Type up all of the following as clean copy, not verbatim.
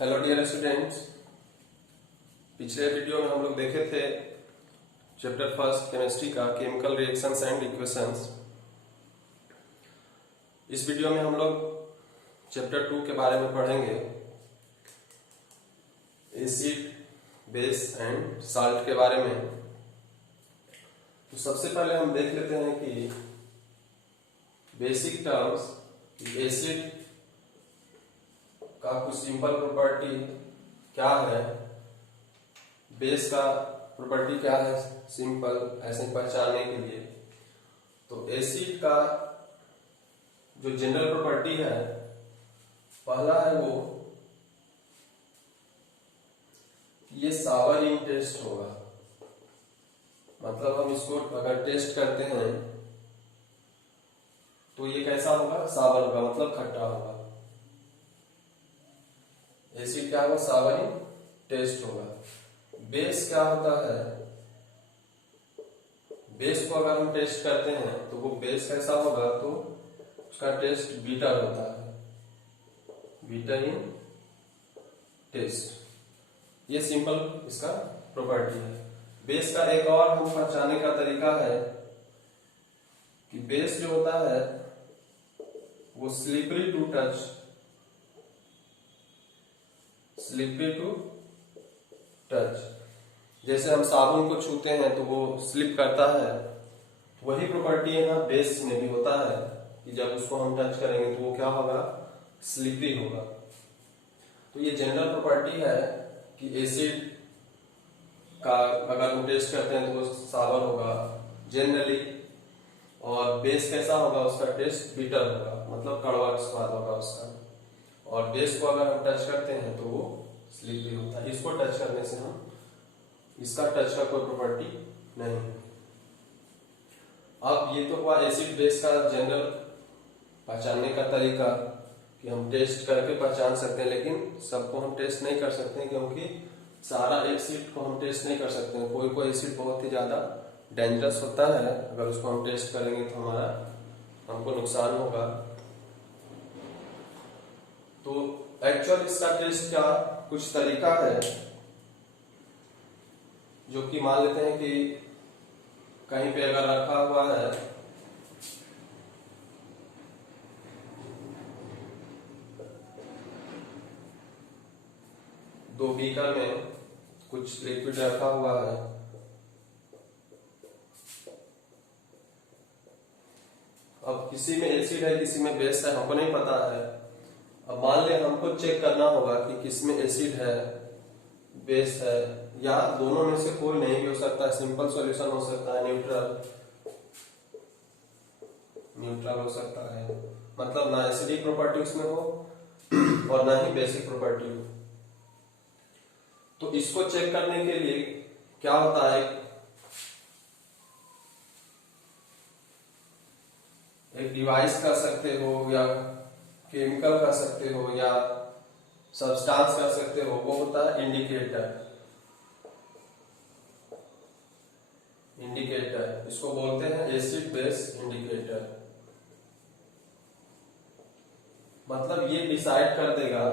Hello dear students. पिछले video में हम लोग देखे थे चैप्टर फर्स्ट केमिस्ट्री का केमिकल रिएक्शंस एंड इक्वेशंस। इस वीडियो में हम लोग चैप्टर 2 के बारे में पढ़ेंगे, एसिड, बेस एंड साल्ट के बारे में। तो सबसे पहले हम देख लेते हैं कि बेसिक टर्म्स एसिड का कुछ सिंपल प्रॉपर्टी क्या है, बेस का प्रॉपर्टी क्या है सिंपल ऐसे पहचानने के लिए। तो एसिड का जो जनरल प्रॉपर्टी है, पहला है वो ये सावर इन टेस्ट होगा। मतलब हम इसको अगर टेस्ट करते हैं तो ये कैसा होगा, सावर होगा, मतलब खट्टा होगा। एसिड क्या होगा, सावर इन टेस्ट होगा। बेस क्या होता है, बेस को अगर हम टेस्ट करते हैं तो वो बेस कैसा होगा, तो उसका टेस्ट बीटर होता है, बीटर इन टेस्ट। ये सिंपल इसका प्रॉपर्टी है। बेस का एक और हम पहचानने का तरीका है कि बेस जो होता है वो slippery to touch, slippery to touch. जैसे हम साबुन को छूते हैं तो वो स्लिप करता है, वही प्रॉपर्टी यहाँ बेस में भी होता है कि जब उसको हम टच करेंगे तो वो क्या होगा, स्लिपरी होगा। तो ये जनरल प्रॉपर्टी है कि एसिड का अगर हम टेस्ट करते हैं तो वो सावर होगा जनरली, और बेस कैसा होगा, उसका टेस्ट बिटर होगा, मतलब कड़वा स्वाद होगा उसका। और बेस को अगर हम टच करते हैं तो वो स्लिपरी होता है। इसको टच करने से हम, इसका टच का कोई प्रॉपर्टी नहीं। अब ये तो हुआ एसिड बेस का जनरल पहचानने का तरीका कि हम टेस्ट करके पहचान सकते हैं, लेकिन सबको हम टेस्ट नहीं कर सकते क्योंकि सारा एसिड को हम टेस्ट नहीं कर सकते। कोई कोई एसिड बहुत ही ज्यादा डेंजरस होता है, अगर उसको हम टेस्ट करेंगे तो हमको नुकसान होगा। तो एक्चुअल इसका टेस्ट का कुछ तरीका है, जो कि मान लेते हैं कि कहीं पे अगर रखा हुआ है दो बीकर में कुछ लिक्विड रखा हुआ है, अब किसी में एसिड है किसी में बेस है, हमको नहीं पता है। अब मान ले हमको चेक करना होगा कि किस में एसिड है, बेस है, या दोनों में से कोई नहीं भी हो सकता है। सिंपल सॉल्यूशन हो सकता है, न्यूट्रल हो सकता है, मतलब ना एसिडिक प्रॉपर्टी उसमें हो और ना ही बेसिक प्रॉपर्टी हो। तो इसको चेक करने के लिए क्या होता है, एक डिवाइस कर सकते हो, या केमिकल कर सकते हो, या सब्सटेंस कर सकते हो, वो होता है इंडिकेटर। इंडिकेटर इसको बोलते हैं एसिड बेस इंडिकेटर। मतलब ये डिसाइड कर देगा,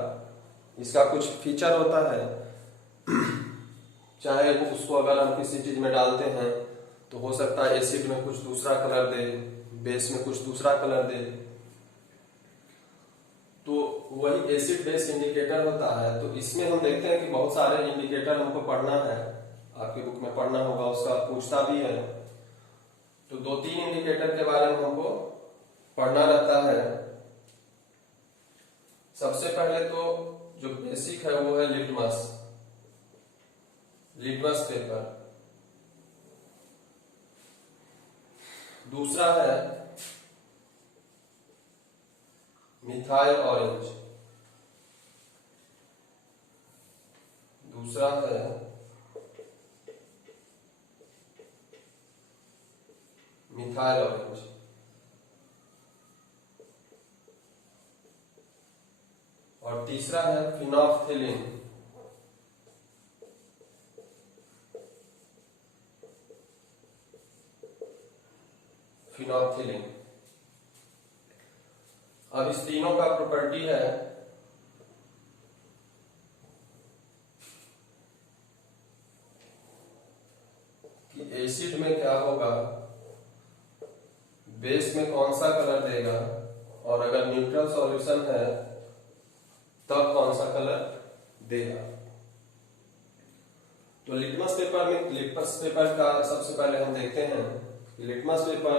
इसका कुछ फीचर होता है, चाहे वो उसको अगर हम किसी चीज में डालते हैं तो हो सकता है एसिड में कुछ दूसरा कलर दे, बेस में कुछ दूसरा कलर दे। तो वही एसिड बेस इंडिकेटर होता है। तो इसमें हम देखते हैं कि बहुत सारे इंडिकेटर हमको पढ़ना है, आपकी बुक में पढ़ना होगा, उसका पूछता भी है। तो 2-3 इंडिकेटर के बारे में हमको पढ़ना रहता है। सबसे पहले तो जो बेसिक है वो है लिटमस पेपर। दूसरा है मिथाइल ऑरेंज, दूसरा है मिथाइल ऑरेंज, और तीसरा है फिनोल्फथेलिन। फिनोल्फथेलिन। अब इस तीनों का प्रॉपर्टी है एसिड में क्या होगा, बेस में कौन सा कलर देगा, और अगर न्यूट्रल सॉल्यूशन है तब कौन सा कलर देगा। तो लिटमस पेपर का सबसे पहले हम देखते हैं कि लिटमस पेपर,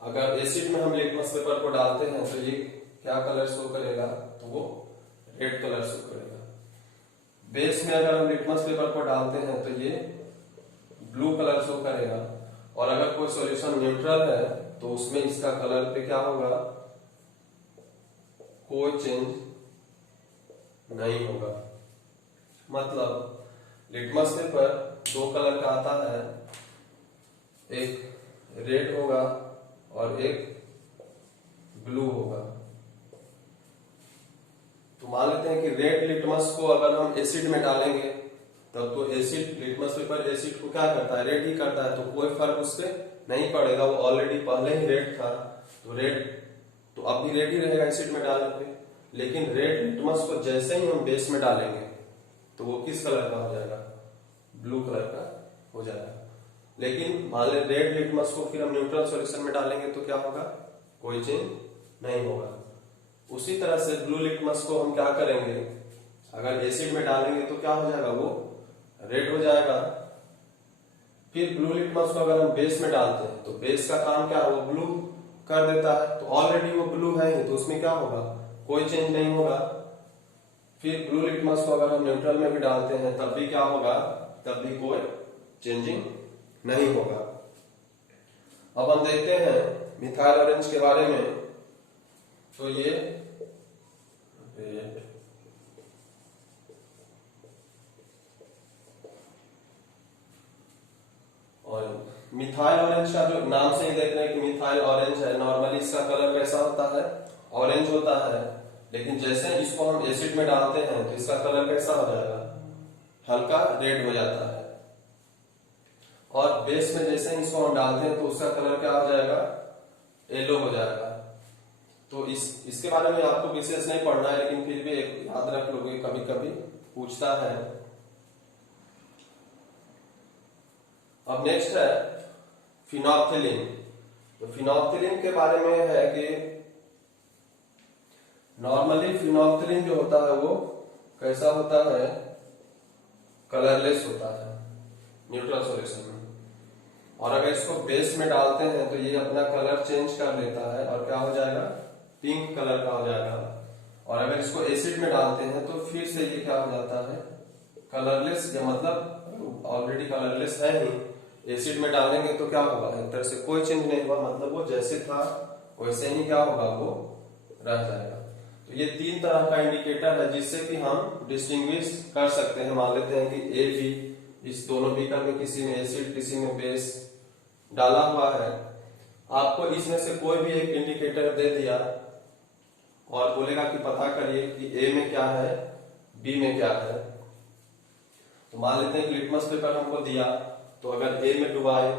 अगर एसिड में हम लिटमस पेपर को डालते हैं तो ये क्या कलर शो करेगा, तो वो रेड कलर शो करेगा। बेस में अगर हम लिटमस पेपर को डालते हैं तो ये ब्लू कलर शो करेगा, और अगर कोई सॉल्यूशन न्यूट्रल है तो उसमें इसका कलर पे क्या होगा, कोई चेंज नहीं होगा। मतलब लिटमस पेपर दो कलर का आता है, एक रेड होगा और एक ब्लू होगा। तो मान लेते हैं कि रेड लिटमस को अगर हम एसिड में डालेंगे तब तो एसिड, लिटमस पेपर एसिड को क्या करता है, रेड ही करता है, तो कोई फर्क उससे नहीं पड़ेगा, वो ऑलरेडी पहले ही रेड था, तो रेड तो अब भी रेड ही रहेगा एसिड में डालने पे। लेकिन रेड लिटमस को जैसे ही हम बेस में डालेंगे तो वो किस कलर का हो जाएगा, ब्लू कलर का हो जाएगा। लेकिन मान लें रेड लिटमस को फिर हम न्यूट्रल सॉल्यूशन में डालेंगे तो क्या होगा, कोई चेंज नहीं होगा। उसी तरह से ब्लू लिटमस को हम क्या करेंगे, अगर एसिड में डालेंगे तो क्या हो जाएगा, वो रेड हो जाएगा। फिर ब्लू लिटमस को अगर हम बेस में डालते हैं तो बेस का काम क्या है, वो ब्लू कर देता है, तो ऑलरेडी वो ब्लू है ही, तो उसमें क्या होगा, कोई चेंज नहीं होगा। फिर ब्लू लिटमस को अगर हम न्यूट्रल में भी डालते हैं तब भी क्या होगा, तब भी कोई चेंजिंग नहीं होगा। अब हम देखते हैं मिथाइल ऑरेंज के बारे में। तो ये रेड और मिथाइल ऑरेंज का जो नाम से ही देख रहे हैं कि मिथाइल ऑरेंज है, नॉर्मली इसका कलर कैसा होता है, ऑरेंज होता है। लेकिन जैसे इसको हम एसिड में डालते हैं तो इसका कलर कैसा हो जाएगा, हल्का रेड हो जाता है। और बेस में जैसे ही इसको हम डालते हैं तो उसका कलर क्या हो जाएगा, येलो हो जाएगा। तो इसके बारे में आपको विशेष नहीं पढ़ना है, लेकिन फिर भी एक याद रख लोगे, कभी कभी पूछता है। अब नेक्स्ट है फिनोल्फ्थेलिन। तो फिनोल्फ्थेलिन के बारे में है कि नॉर्मली फिनोल्फ्थेलिन जो होता है वो कैसा होता है, कलरलेस होता है न्यूट्रल सॉल्यूशन में। और अगर इसको बेस में डालते हैं तो ये अपना कलर चेंज कर लेता है और क्या हो जाएगा, पिंक कलर का हो जाएगा। और अगर इसको एसिड में डालते हैं तो फिर से ये क्या हो जाता है, कलरलेस, या मतलब ऑलरेडी कलरलेस है ही, एसिड में डालेंगे तो क्या होगा, एक तरह से कोई चेंज नहीं हुआ, मतलब वो जैसे था वैसे ही क्या होगा, वो रह जाएगा। तो ये तीन तरह का इंडिकेटर है जिससे कि हम डिस्टिंग्विश कर सकते हैं। मान लेते हैं कि ए बी, इस दोनों बीकर में किसी में एसिड किसी में बेस डाला हुआ है, आपको इसमें से कोई भी एक इंडिकेटर दे दिया और बोलेगा कि पता करिए कि ए में क्या है, बी में क्या है। तो मान लेते हैं कि लिटमस पेपर हमको दिया, तो अगर ए में डुबाए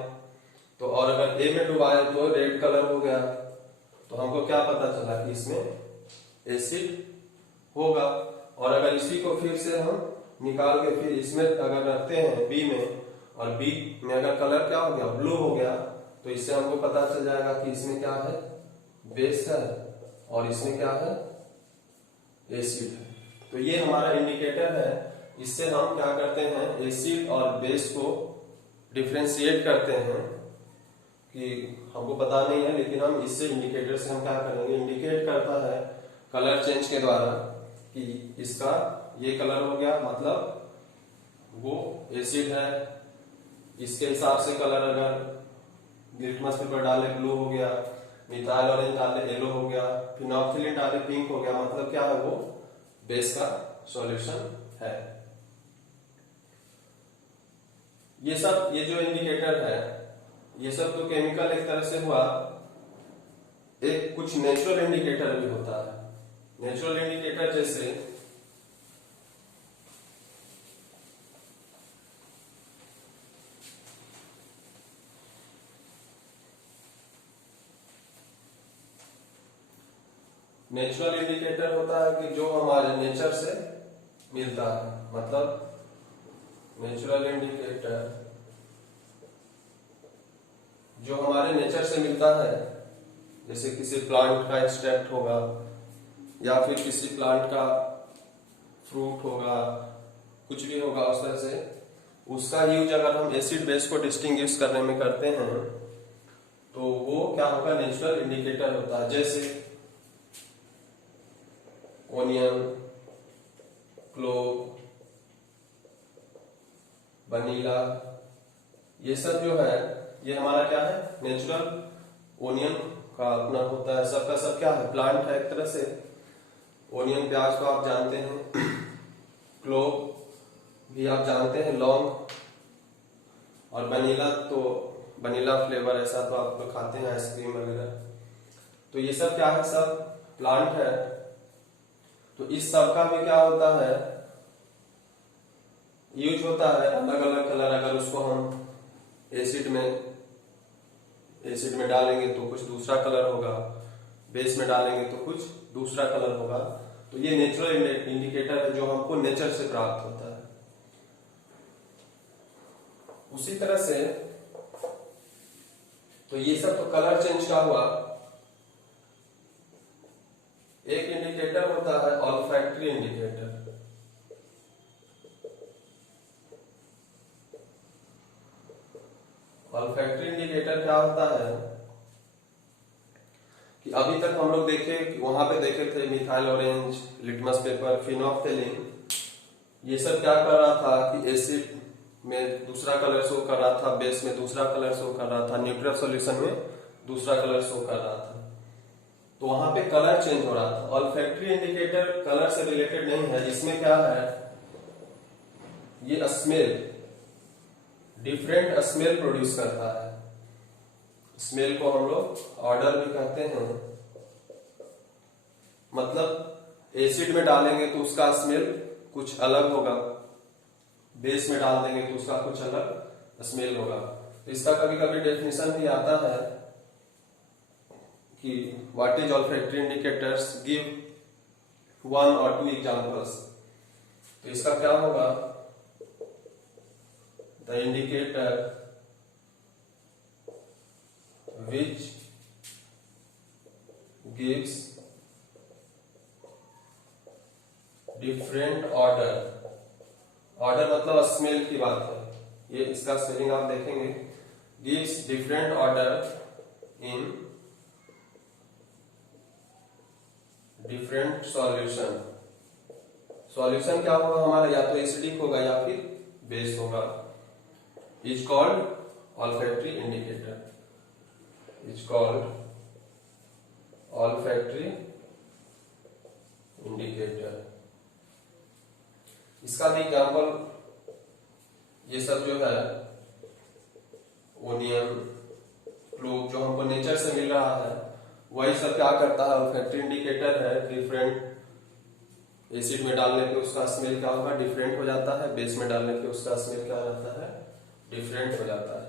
तो, और अगर ए में डुबाए तो रेड कलर हो गया, तो हमको क्या पता चला कि इसमें एसिड होगा। और अगर इसी को फिर से हम निकाल के फिर इसमें अगर रखते हैं बी में, और बी में अगर कलर क्या हो गया, ब्लू हो गया, तो इससे हमको पता चल जाएगा कि इसमें क्या है, बेस है, और इसमें क्या है, एसिड है। तो ये हमारा इंडिकेटर है। इससे हम क्या करते हैं, एसिड और बेस को डिफ्रेंशिएट करते हैं, कि हमको पता नहीं है लेकिन हम इससे इंडिकेटर से हम क्या करेंगे, इंडिकेट करता है कलर चेंज के द्वारा कि इसका ये कलर हो गया, मतलब वो एसिड है। इसके हिसाब से कलर, अगर लिटमस पेपर डाले ब्लू हो गया, मिथाइल ऑरेंज डाले येलो हो गया, फिनोल्फ्थेलिन डाले पिंक हो गया, मतलब क्या है, वो बेस का सॉल्यूशन है। ये सब, ये जो इंडिकेटर है, ये सब तो केमिकल एक तरह से हुआ। एक कुछ नेचुरल इंडिकेटर भी होता है। नेचुरल इंडिकेटर जैसे नेचुरल इंडिकेटर होता है कि जो हमारे नेचर से मिलता है, मतलब नेचुरल इंडिकेटर जो हमारे नेचर से मिलता है, जैसे किसी प्लांट का एक्सट्रैक्ट होगा या फिर किसी प्लांट का फ्रूट होगा, कुछ भी होगा उस तरह से, उसका यूज अगर हम एसिड बेस को डिस्टिंग्विश करने में करते हैं तो वो क्या होगा, नेचुरल इंडिकेटर होता है। जैसे ओनियन, क्लोव, वनीला, ये सब जो है ये हमारा क्या है, नेचुरल ओनियन का अपना होता है। सबका सब क्या है, प्लांट है एक तरह से। ओनियन प्याज को आप जानते हैं, क्लोव भी आप जानते हैं, लौंग, और वनीला तो वनीला फ्लेवर ऐसा तो आप लोग खाते हैं आइसक्रीम वगैरह। तो ये सब क्या है, सब प्लांट है। तो इस सब का भी क्या होता है, यूज होता है अलग अलग कलर। अगर उसको हम एसिड में डालेंगे तो कुछ दूसरा कलर होगा, बेस में डालेंगे तो कुछ दूसरा कलर होगा। तो ये नेचुरल इंडिकेटर है जो हमको नेचर से प्राप्त होता है। उसी तरह से तो ये सब तो कलर चेंज का हुआ। एक इंडिकेटर होता है ऑल्फैक्टरी इंडिकेटर। ऑल्फैक्टरी इंडिकेटर क्या होता है कि अभी तक हम लोग वहां पे देखे थे मिथाइल ऑरेंज, लिटमस पेपर, फिनोल्फ्थेलिन, ये सब क्या कर रहा था कि एसिड में दूसरा कलर शो कर रहा था, बेस में दूसरा कलर शो कर रहा था, न्यूट्रल सॉल्यूशन में दूसरा कलर शो कर रहा था। तो वहां पे कलर चेंज हो रहा था। ऑल्फैक्टरी इंडिकेटर कलर से रिलेटेड नहीं है। इसमें क्या है, ये स्मेल, डिफरेंट स्मेल प्रोड्यूस करता है। स्मेल को हम लोग ऑर्डर भी कहते हैं। मतलब एसिड में डालेंगे तो उसका स्मेल कुछ अलग होगा, बेस में डाल देंगे तो उसका कुछ अलग स्मेल होगा। तो इसका कभी कभी डेफिनेशन भी आता है कि what is olfactory indicators, give 1 or 2 examples. तो इसका क्या होगा, the indicator which gives different order, order मतलब स्मेल की बात है, ये इसका स्पेलिंग आप देखेंगे, gives different order in different solution। Solution क्या होगा हमारा, या तो एसिडिक होगा या फिर बेस होगा। Is called olfactory indicator, is called olfactory indicator. इसका भी एग्जाम्पल ये सब जो है ओनियन, क्लोव, जो हमको नेचर से मिल रहा है, वही सब क्या करता है, ऑल्फैक्टरी इंडिकेटर है। डिफरेंट एसिड में डालने पे उसका स्मेल क्या होगा, डिफरेंट हो जाता है, बेस में डालने पे उसका स्मेल क्या हो जाता है, डिफरेंट हो जाता है।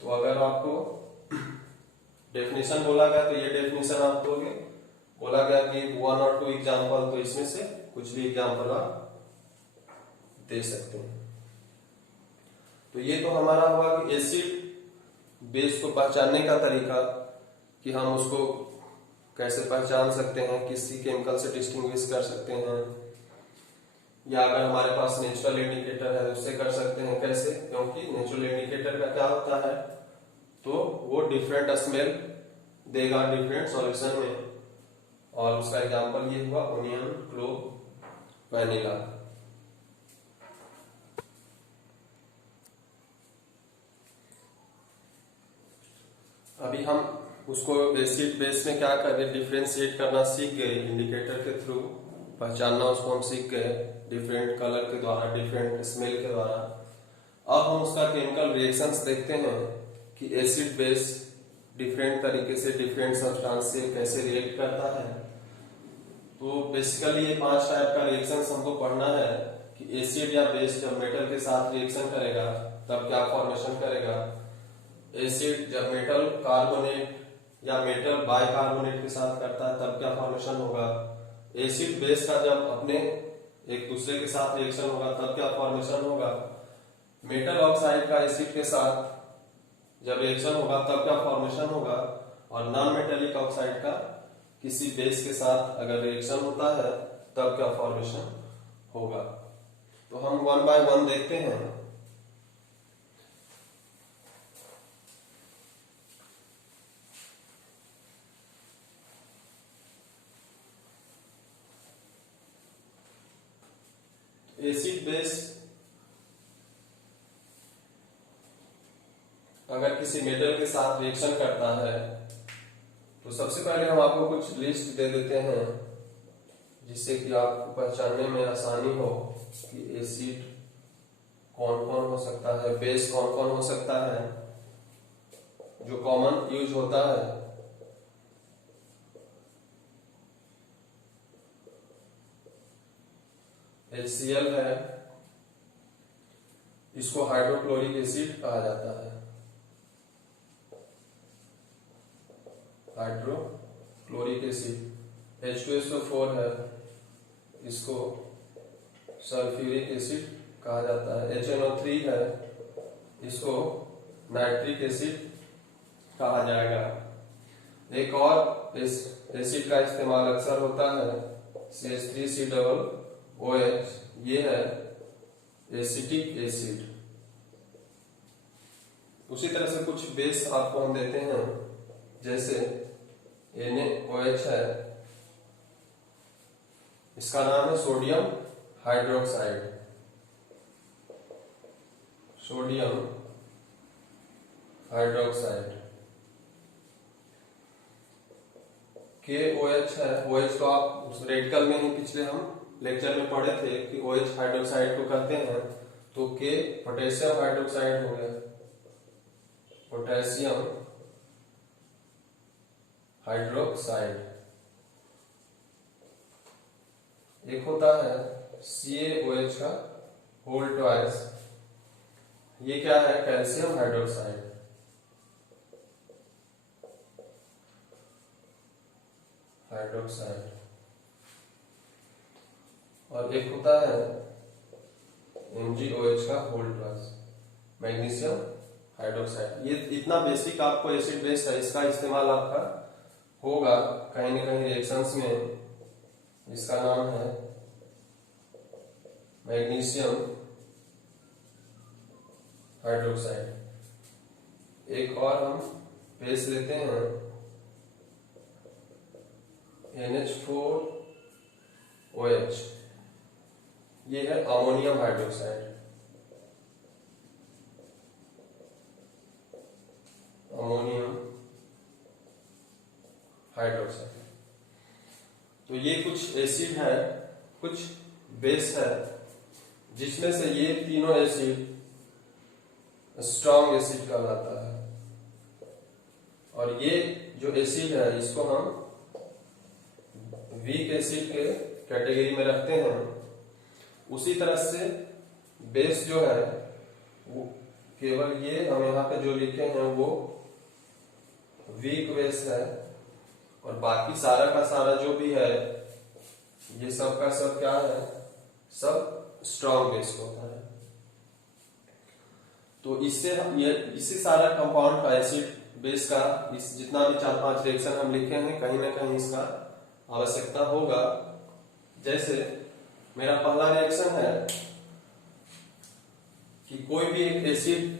तो अगर आपको डेफिनेशन बोला गया तो ये डेफिनेशन आप दोगे, बोला गया कि 1 or 2 एग्जाम्पल, तो इसमें से कुछ भी एग्जाम्पल आप दे सकते हैं। तो ये तो हमारा हुआ कि एसिड बेस को पहचानने का तरीका, कि हम उसको कैसे पहचान सकते हैं, किसी केमिकल से डिस्टिंग्विश कर सकते हैं, या अगर हमारे पास नेचुरल इंडिकेटर है उससे कर सकते हैं। कैसे, क्योंकि नेचुरल इंडिकेटर का क्या होता है, तो वो डिफरेंट स्मेल देगा डिफरेंट सॉल्यूशन में। और उसका एग्जांपल ये हुआ ओनियन, क्लोव, वैनिला। अभी हम उसको एसिड बेस में क्या कर रहे, डिफरेंशिएट करना सीख गए, इंडिकेटर के थ्रू पहचानना उसको हम सीख गए, डिफरेंट कलर के द्वारा, डिफरेंट स्मेल के द्वारा। अब हम उसका केमिकल रिएक्शंस देखते हैं कि एसिड बेस डिफरेंट तरीके से डिफरेंट सब्सटेंस से कैसे रिएक्ट करता है। तो बेसिकली ये 5 टाइप का रिएक्शंस हमको पढ़ना है कि एसिड या बेस जब मेटल के साथ रिएक्शन करेगा तब क्या फॉर्मेशन करेगा। एसिड जब मेटल कार्बोनेट या मेटल बाइकार्बोनेट के साथ करता है तब क्या फॉर्मेशन होगा। एसिड बेस का जब अपने एक दूसरे के साथ रिएक्शन होगा तब क्या फॉर्मेशन होगा। मेटल ऑक्साइड का एसिड के साथ जब रिएक्शन होगा तब क्या फॉर्मेशन होगा, और नॉन मेटेलिक ऑक्साइड का किसी बेस के साथ अगर रिएक्शन होता है तब क्या फॉर्मेशन होगा। तो हम वन बाय वन देखते हैं। एसिड बेस अगर किसी मेटल के साथ रिएक्शन करता है तो सबसे पहले हम आपको कुछ लिस्ट दे देते हैं जिससे कि आपको पहचानने में आसानी हो कि एसिड कौन कौन हो सकता है, बेस कौन कौन हो सकता है जो कॉमन यूज होता है। HCl है, इसको हाइड्रोक्लोरिक एसिड कहा जाता है। Hydrochloric acid. H2SO4 है, इसको सल्फ्यूरिक एसिड कहा जाता है। HNO3 है, इसको नाइट्रिक एसिड कहा जाएगा। एक और एसिड का इस्तेमाल अक्सर होता है CH3COOH, ये है एसिटिक एसिड। उसी तरह से कुछ बेस आपको हम देते हैं, जैसे NaOH है, इसका नाम है sodium hydroxide. Sodium hydroxide. KOH है, OH तो आप उस रेडिकल में ही पिछले हम लेक्चर में पढ़े थे कि OH हाइड्रोक्साइड को कहते हैं। तो K पोटेशियम हाइड्रोक्साइड हो गया, पोटेशियम हाइड्रोक्साइड। एक होता है CaOH का होल ट्वाइस, ये क्या है, कैल्शियम हाइड्रोक्साइड। हाइड्रोक्साइड। और एक होता है MgOH का होल ट्वाइस, मैग्नीशियम हाइड्रोक्साइड। ये इतना बेसिक आपको एसिड बेस है, इसका इस्तेमाल आपका होगा कहीं न कहीं रिएक्शंस में। इसका नाम है मैग्नीशियम हाइड्रोक्साइड। एक और हम बेस लेते हैं NH4OH, ये है अमोनियम हाइड्रोक्साइड। Ammonium hydroxide. तो ये कुछ एसिड है, कुछ बेस है, जिसमें से ये तीनों एसिड स्ट्रॉन्ग एसिड कहलाता है। और ये जो एसिड है इसको हम वीक एसिड के कैटेगरी में रखते हैं। उसी तरह से बेस जो है वो केवल ये हम यहाँ पे जो लिखे हैं वो वीक बेस है, और बाकी सारा का सारा जो भी है ये सब का सब क्या है, सब स्ट्रॉन्ग बेस होता है। तो इससे हम ये इसी सारा कंपाउंड का एसिड बेस का इस जितना भी 4-5 रिएक्शन हम लिखे हैं कहीं ना कहीं इसका आवश्यकता होगा। जैसे मेरा पहला रिएक्शन है कि कोई भी एक एसिड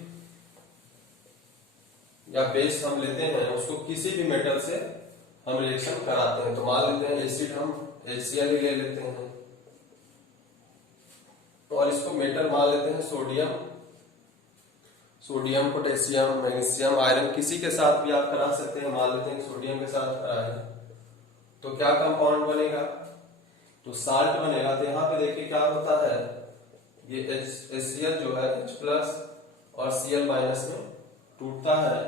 या बेस हम लेते हैं, उसको किसी भी मेटल से हम रिएक्शन कराते हैं। तो मान लेते हैं एसिड हम HCl ही ले लेते हैं, और इसको मेटल मान लेते हैं sodium. Sodium, potassium, magnesium, iron किसी के साथ भी आप करा सकते हैं। मान लेते हैं सोडियम के साथ कराए तो क्या कंपाउंड बनेगा, तो साल्ट बनेगा। तो यहाँ पे देखिए क्या होता है, ये HCl जो है H+ और Cl- में टूटता है,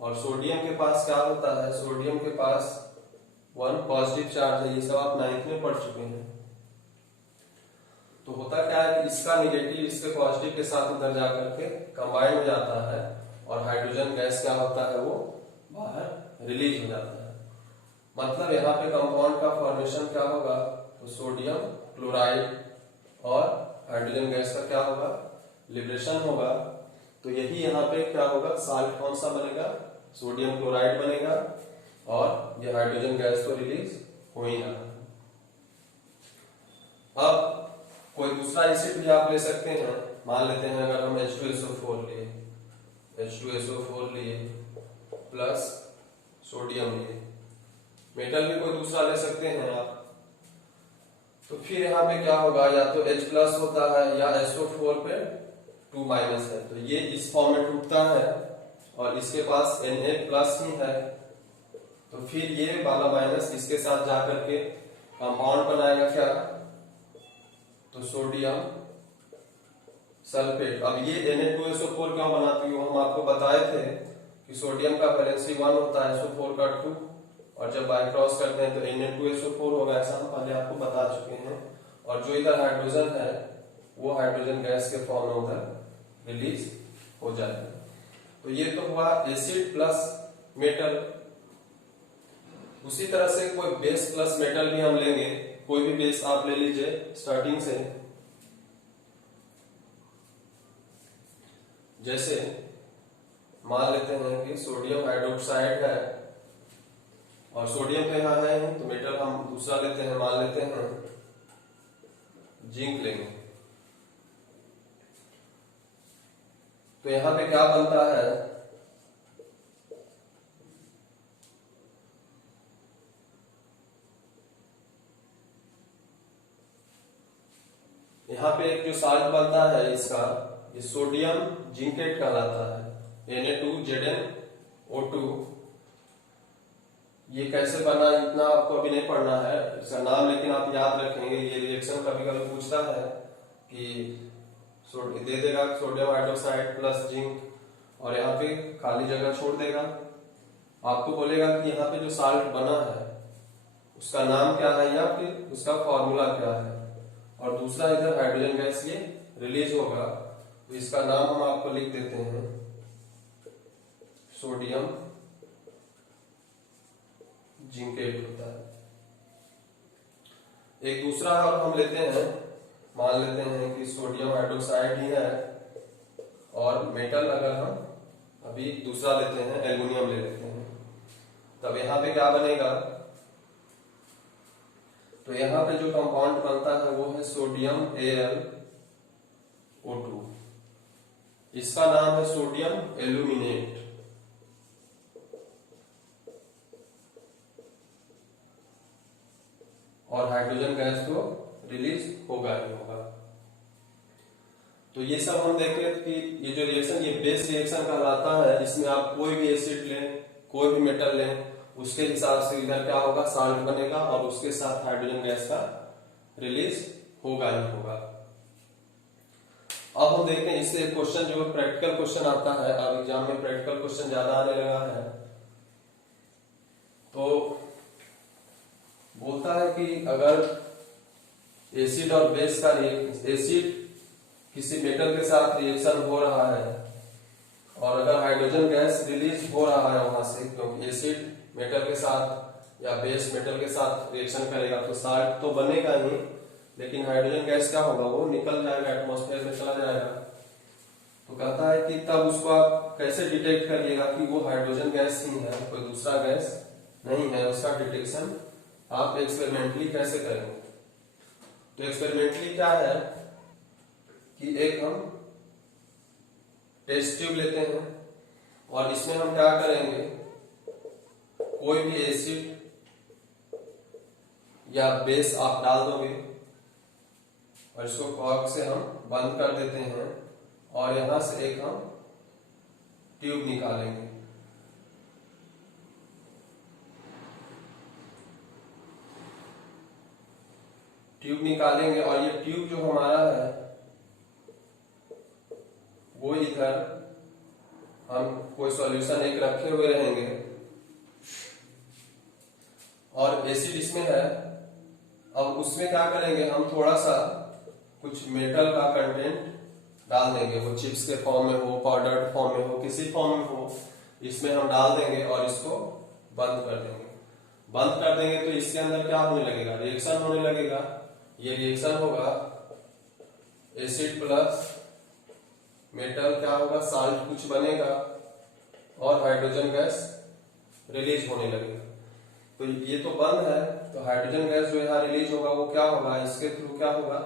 और सोडियम के पास क्या होता है, सोडियम के पास 1 पॉजिटिव चार्ज है। ये सब आप 9th में पढ़ चुके हैं। तो होता क्या है कि इसका निगेटिव इसके पॉजिटिव के साथ उधर जाकर के कंबाइन हो जाता है, और हाइड्रोजन गैस क्या होता है वो बाहर रिलीज हो जाता है। मतलब यहाँ पे कंपाउंड का फॉर्मेशन क्या होगा, तो सोडियम क्लोराइड और हाइड्रोजन गैस का क्या होगा, लिबरेशन होगा। तो यही यहाँ पे क्या होगा, साल्ट कौन सा बनेगा, सोडियम क्लोराइड बनेगा, और ये हाइड्रोजन गैस तो रिलीज हो ही रहा है। अब कोई दूसरा एसिड भी आप ले सकते हैं। मान लेते हैं अगर हम H2SO4 लिए, H2SO4 लिए प्लस सोडियम लिए, मेटल भी कोई दूसरा ले सकते हैं आप। तो फिर यहाँ पे क्या होगा, या तो H प्लस होता है या SO4 पे 2 माइनस है, तो ये इस फॉर्म में टूटता है और इसके पास Na प्लस ही है, तो फिर ये वाला माइनस इसके साथ जाकर के कंपाउंड बनाएगा क्या, तो सोडियम सल्फेट। अब ये Na2SO4 क्यों बनाती है, हम आपको बताए थे कि सोडियम का वैलेंसी 1 होता है, SO4 का 2, और जब बाई क्रॉस करते हैं तो Na2SO4 होगा, ऐसा हम पहले आपको बता चुके हैं। और जो इधर हाइड्रोजन है वो हाइड्रोजन गैस के फॉर्म में उधर रिलीज हो जाएगा। तो ये तो हुआ एसिड प्लस मेटल। उसी तरह से कोई बेस प्लस मेटल भी हम लेंगे, कोई भी बेस आप ले लीजिए स्टार्टिंग से। जैसे मान लेते हैं कि सोडियम हाइड्रोक्साइड है, और सोडियम तो यहाँ है, तो मेटल हम दूसरा लेते हैं, मान लेते हैं जिंक लेंगे। तो यहाँ पे क्या बनता है, यहाँ पे एक जो साल्ट बनता है इसका, ये सोडियम जिंकेट कहलाता है, Na2ZnO2। ये कैसे बना इतना आपको अभी नहीं पढ़ना है इसका नाम, लेकिन आप याद रखेंगे। ये रिएक्शन कभी कभी पूछता है कि दे देगा सोडियम हाइड्रोक्साइड प्लस जिंक, और यहाँ पे खाली जगह छोड़ देगा, आपको बोलेगा कि यहाँ पे जो साल्ट बना है उसका नाम क्या है या फिर उसका फॉर्मूला क्या है, और दूसरा इधर हाइड्रोजन गैस ये रिलीज होगा, तो इसका नाम हम आपको लिख देते हैं सोडियम जिंकेट होता है। एक दूसरा और हम लेते हैं, मान लेते हैं कि सोडियम हाइड्रोक्साइड ही है, और मेटल अगर हम अभी दूसरा लेते हैं, एल्युमिनियम ले लेते हैं, तब यहाँ पे क्या बनेगा, तो यहाँ पे जो कंपाउंड बनता है वो है सोडियम AlO2, इसका नाम है सोडियम एल्यूमिनेट। और हाइड्रोजन गैस तो रिलीज होगा ही होगा। तो ये सब हम देखे कि ये जो रिएक्शन, ये बेस रिएक्शन कहलाता है। इसमें आप कोई भी एसिड लें, कोई भी मेटल लें, उसके हिसाब से इधर क्या होगा, साल्ट बनेगा, और उसके साथ हाइड्रोजन गैस का रिलीज होगा ही होगा। अब हम देखते हैं इससे एक क्वेश्चन जो प्रैक्टिकल क्वेश्चन आता है, अब एग्जाम में प्रैक्टिकल क्वेश्चन ज्यादा आने लगा है। तो बोलता है कि अगर एसिड और बेस का एसिड किसी मेटल के साथ रिएक्शन हो रहा है, और अगर हाइड्रोजन गैस रिलीज हो रहा है वहां से, क्योंकि एसिड मेटल के साथ या बेस मेटल के साथ रिएक्शन करेगा तो साल्ट तो बनेगा ही, लेकिन हाइड्रोजन गैस क्या होगा, वो निकल जाएगा, एटमॉस्फेयर में चला जाएगा। तो कहता है कि तब उसको आप कैसे डिटेक्ट करिएगा कि वो हाइड्रोजन गैस ही है, कोई दूसरा गैस नहीं है। उसका डिटेक्शन आप एक्सपेरिमेंटली कैसे करेंगे। तो एक्सपेरिमेंटली क्या है कि एक हम टेस्ट ट्यूब लेते हैं, और इसमें हम क्या करेंगे, कोई भी एसिड या बेस आप डाल दोगे, और इसको कॉर्क से हम बंद कर देते हैं, और यहां से एक हम ट्यूब निकालेंगे। ट्यूब निकालेंगे, और ये ट्यूब जो हमारा है वो इधर हम कोई सॉल्यूशन एक रखे हुए रहेंगे, और एसिड इसमें है। अब उसमें क्या करेंगे, हम थोड़ा सा कुछ मेटल का कंटेंट डाल देंगे, वो चिप्स के फॉर्म में हो, पाउडर फॉर्म में हो, किसी फॉर्म में हो, इसमें हम डाल देंगे और इसको बंद कर देंगे। बंद कर देंगे तो इसके अंदर क्या होने लगेगा, रिएक्शन होने लगेगा। ये रिएक्शन होगा एसिड प्लस मेटल क्या होगा, साल्ट कुछ बनेगा और हाइड्रोजन गैस रिलीज होने लगेगा। तो ये तो बंद है, तो हाइड्रोजन गैस जो यहाँ रिलीज होगा वो क्या होगा, इसके थ्रू क्या होगा,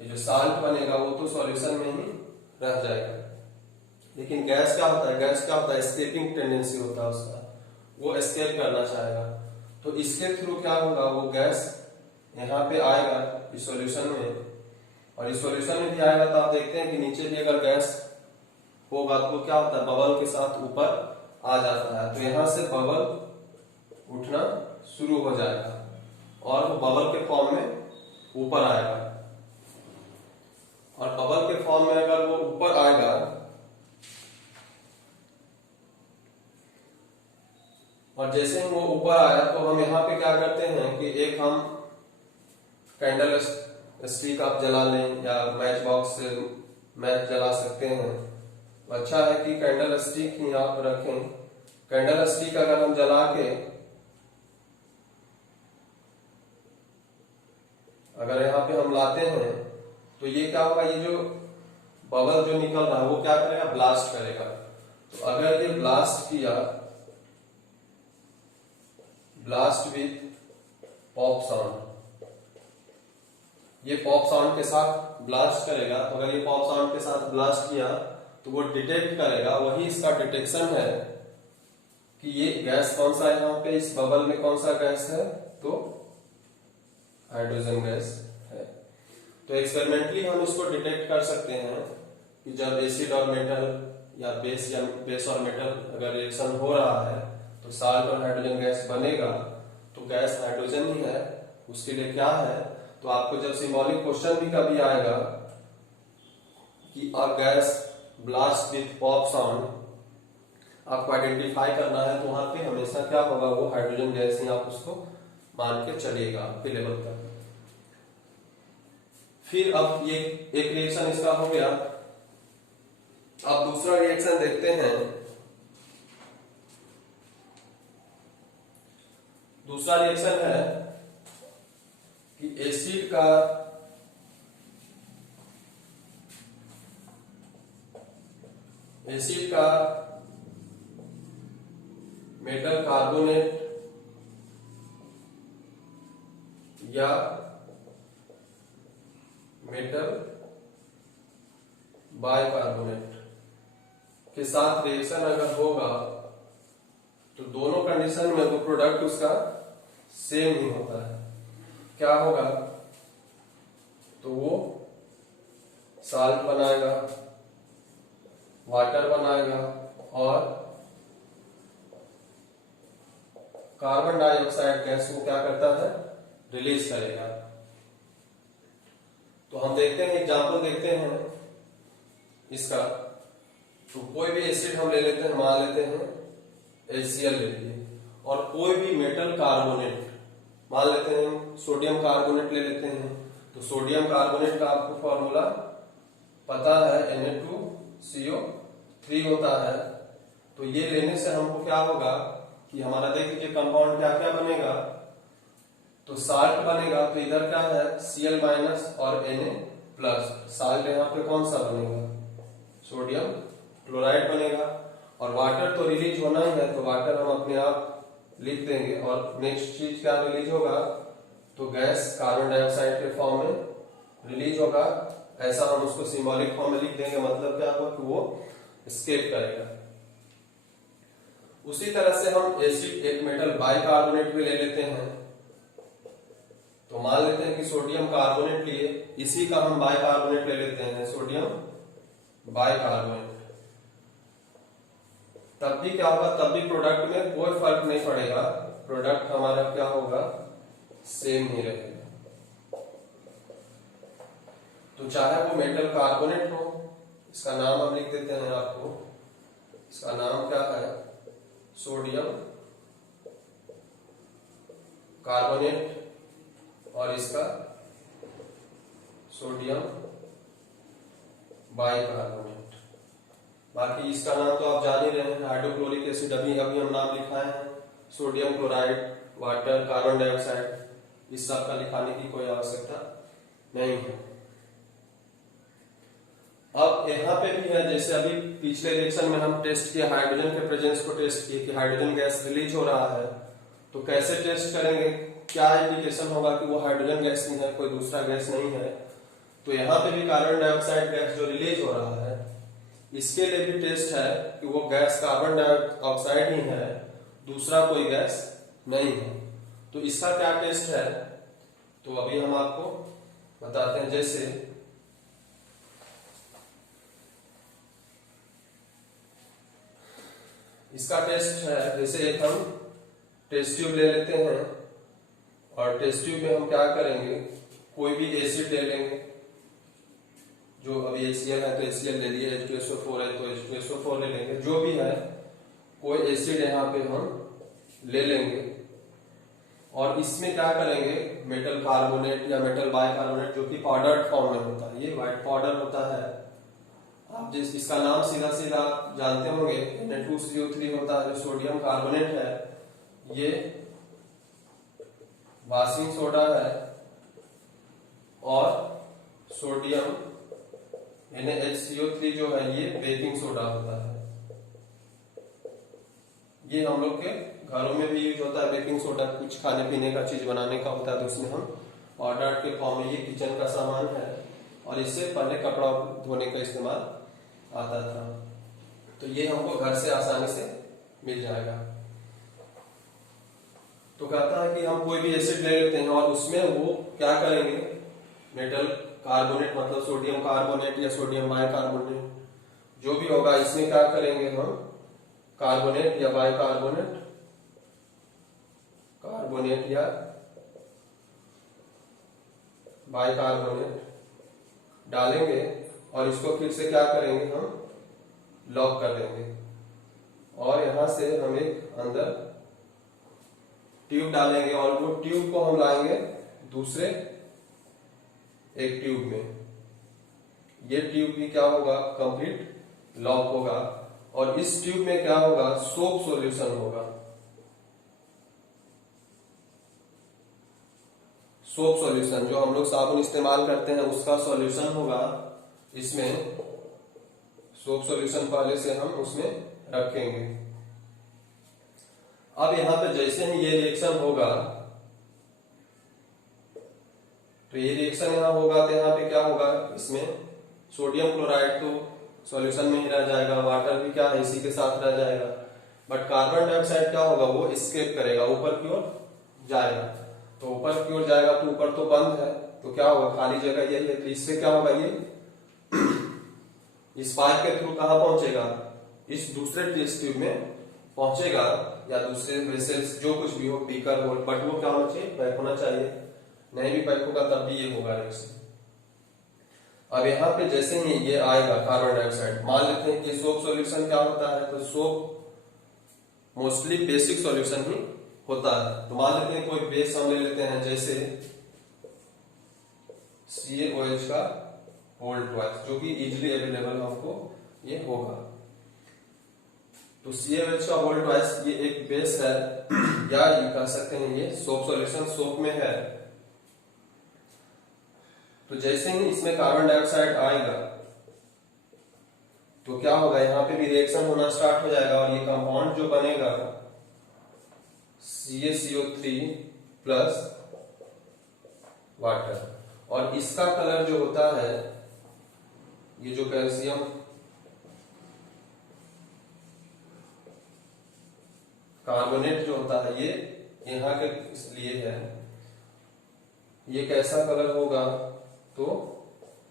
ये जो साल्ट बनेगा वो तो सॉल्यूशन में ही रह जाएगा। लेकिन गैस क्या होता है, गैस क्या होता है, एस्केपिंग टेंडेंसी होता है उसका, वो एस्केप करना चाहेगा। तो इसके थ्रू क्या होगा, वो गैस यहाँ पे आएगा इस सॉल्यूशन में, और इस सॉल्यूशन में भी आएगा तो आप देखते हैं कि नीचे भी अगर गैस होगा तो क्या होता है, बबल के साथ ऊपर आ जाता है। तो यहाँ से बबल उठना शुरू हो जाएगा और वो बबल के फॉर्म में ऊपर आएगा, और बबल के फॉर्म में अगर वो ऊपर आएगा और जैसे ही वो ऊपर आया तो हम यहाँ पे क्या करते हैं कि एक हम कैंडल स्टिक आप जला लें या मैच बॉक्स से मैच जला सकते हैं। अच्छा है कि कैंडल स्टिक ही आप रखें। कैंडल स्टिक अगर हम जला के अगर यहाँ पे हम लाते हैं तो ये क्या होगा, ये जो बबल जो निकल रहा है वो क्या करेगा, ब्लास्ट करेगा। तो अगर ये ब्लास्ट किया, ब्लास्ट विथ पॉप साउंड, ये पॉप साउंड के साथ ब्लास्ट करेगा। तो अगर ये पॉप साउंड के साथ ब्लास्ट किया तो वो डिटेक्ट करेगा, वही इसका डिटेक्शन है कि ये गैस कौन सा है, यहाँ पे इस बबल में कौन सा गैस है, तो हाइड्रोजन गैस है। तो एक्सपेरिमेंटली हम इसको डिटेक्ट कर सकते हैं कि जब एसिड और मेटल या बेस और मेटल अगर रिएक्शन हो रहा है तो साल्ट और हाइड्रोजन गैस बनेगा। तो गैस हाइड्रोजन ही है, उसके लिए क्या है, तो आपको जब सिंबॉलिक क्वेश्चन भी कभी आएगा कि a gas blast with pop sound, आपको आइडेंटिफाई करना है, तो वहां पे हमेशा क्या होगा, वो हाइड्रोजन गैस ही आप उसको मान के चलिएगा आपके लेवल तक। फिर अब ये एक रिएक्शन इसका हो गया। अब दूसरा रिएक्शन देखते हैं। दूसरा रिएक्शन है कि एसिड का मेटल कार्बोनेट या मेटल बाइकार्बोनेट के साथ रिएक्शन अगर होगा तो दोनों कंडीशन में वो प्रोडक्ट उसका सेम ही होता है। क्या होगा, तो वो साल्ट बनाएगा, वाटर बनाएगा और कार्बन डाइऑक्साइड गैस को क्या करता है, रिलीज करेगा। तो हम देखते हैं, एग्जांपल देखते हैं इसका। तो कोई भी एसिड हम ले लेते हैं, मान लेते हैं HCl ले लिए, और कोई भी मेटल कार्बोनेट मान लेते हैं, सोडियम कार्बोनेट ले लेते हैं। तो सोडियम कार्बोनेट का आपको फॉर्मूला पता है, Na2CO3 होता है। तो ये लेने से हमको क्या होगा कि हमारा देख लीजिए कंपाउंड क्या क्या बनेगा, तो साल्ट बनेगा। तो इधर क्या है, Cl- और Na+। साल्ट यहाँ पे कौन सा बनेगा, सोडियम क्लोराइड बनेगा। और वाटर तो रिलीज होना ही है, तो वाटर हम अपने आप लिख देंगे। और नेक्स्ट चीज क्या रिलीज होगा, तो गैस कार्बन डाइऑक्साइड के फॉर्म में रिलीज होगा। ऐसा हम उसको सिंबॉलिक फॉर्म में लिख देंगे, मतलब क्या होगा कि वो एस्केप करेगा। उसी तरह से हम एसिड एक मेटल बाइकार्बोनेट भी ले लेते हैं। तो मान लेते हैं कि सोडियम कार्बोनेट लिए, इसी का हम बाइकार्बोनेट ले लेते हैं, सोडियम बाइकार्बोनेट। तब भी क्या होगा, तब भी प्रोडक्ट में कोई फर्क नहीं पड़ेगा, प्रोडक्ट हमारा क्या होगा, सेम ही रहेगा। तो चाहे वो मेटल कार्बोनेट हो, इसका नाम हम लिख देते हैं आपको, इसका नाम क्या है, सोडियम कार्बोनेट, और इसका सोडियम बाइकार्बोनेट। बाकी इसका नाम तो आप जान ही रहे हैं, हाइड्रोक्लोरिक एसिड अभी हम नाम लिखाए हैं, sodium chloride, water, carbon dioxide, इस सब का लिखाने की कोई आवश्यकता नहीं है। अब यहाँ पे भी है, जैसे अभी पिछले रिएक्शन में हम टेस्ट किए हाइड्रोजन के प्रेजेंस को टेस्ट किए कि हाइड्रोजन गैस रिलीज हो रहा है, तो कैसे टेस्ट करेंगे, क्या इंडिकेशन होगा कि वो हाइड्रोजन गैस ही है, कोई दूसरा गैस नहीं है। तो यहाँ पे भी कार्बन डाइऑक्साइड गैस जो रिलीज हो रहा है, इसके लिए भी टेस्ट है कि वो गैस कार्बन डाइऑक्साइड ही है, दूसरा कोई गैस नहीं है। तो इसका क्या टेस्ट है, तो अभी हम आपको बताते हैं। जैसे इसका टेस्ट है, जैसे एक हम टेस्ट ट्यूब ले लेते हैं और टेस्ट ट्यूब में हम क्या करेंगे, कोई भी एसिड ले लेंगे, जो अभी HCl है तो HCl ले लिए, H2SO4 है तो H2SO4 ले लेंगे, जो भी है कोई एसिड यहाँ पे हम ले लेंगे और इसमें क्या करेंगे, मेटल कार्बोनेट या मेटल बाइकार्बोनेट जो कि पाउडर फॉर्म में होता है, ये व्हाइट पाउडर होता है। आप जिस इसका नाम सीधा सीधा जानते होंगे, Na2CO3 होता है, जो सोडियम कार्बोनेट है, ये वाशिंग सोडा है, और सोडियम NaHCO3 जो है ये बेकिंग सोडा होता है। ये हम लोग के घरों में भी यूज होता है बेकिंग सोडा, कुछ खाने पीने का चीज बनाने का होता है तो उसमें हम पाउडर के फॉर्म में, ये किचन का सामान है और इससे पहले कपड़ा धोने का इस्तेमाल आता था। तो ये हमको घर से आसानी से मिल जाएगा। तो कहता है कि हम कोई भी एसिड ले लेते हैं और उसमें वो क्या करेंगे, मेटल कार्बोनेट मतलब सोडियम कार्बोनेट या सोडियम बाइकार्बोनेट जो भी होगा, इसमें क्या करेंगे हम कार्बोनेट या बाइकार्बोनेट, कार्बोनेट या बाइकार्बोनेट डालेंगे और इसको फिर से क्या करेंगे, हम लॉक कर देंगे और यहां से हम एक अंदर ट्यूब डालेंगे और वो ट्यूब को हम लाएंगे दूसरे एक ट्यूब में। ये ट्यूब भी क्या होगा, कंप्लीट लॉक होगा और इस ट्यूब में क्या होगा, सोप सॉल्यूशन होगा। सोप सॉल्यूशन जो हम लोग साबुन इस्तेमाल करते हैं उसका सॉल्यूशन होगा इसमें। सोप सॉल्यूशन पहले से हम उसमें रखेंगे। अब यहां पे जैसे ही ये रिएक्शन होगा, तो ये रिएक्शन यहां होगा तो यहां पे क्या होगा, इसमें सोडियम क्लोराइड तो सॉल्यूशन में ही रह जाएगा, वाटर भी क्या है इसी के साथ रह जाएगा, बट कार्बन डाइऑक्साइड क्या होगा, वो एस्केप करेगा, ऊपर की ओर जाएगा। तो ऊपर की ओर जाएगा तो ऊपर तो बंद है, तो क्या होगा, खाली जगह यही है, तो इससे क्या होगा, ये इस पाइप के थ्रू कहां पहुंचेगा, इस दूसरे टेस्ट ट्यूब में पहुंचेगा या दूसरे वेसल्स जो कुछ भी हो, बीकर हो, बट वो क्या होना चाहिए, पैक होना चाहिए। नहीं भी पैक होगा तब भी ये होगा रिएक्शन। अब यहाँ पे जैसे ही ये आएगा कार्बन डाइऑक्साइड, मान लेते हैं कि सोप सॉल्यूशन क्या होता है, तो सोप मोस्टली बेसिक सॉल्यूशन ही होता है। तो मान लेते हैं कोई बेस हम ले लेते हैं, जैसे CaOH का होल ट्वाइस, जो कि इजिली अवेलेबल हमको ये होगा। तो CaOH का होल ट्वाइस ये एक बेस है या ये कह सकते हैं ये सोप सॉल्यूशन सोप में है। तो जैसे ही इसमें कार्बन डाइऑक्साइड आएगा तो क्या होगा, यहाँ पे भी रिएक्शन होना स्टार्ट हो जाएगा और ये कंपाउंड जो बनेगा CaCO3 प्लस वाटर, और इसका कलर जो होता है, ये जो कैल्शियम कार्बोनेट जो होता है ये यहाँ के इसलिए है, ये कैसा कलर होगा, तो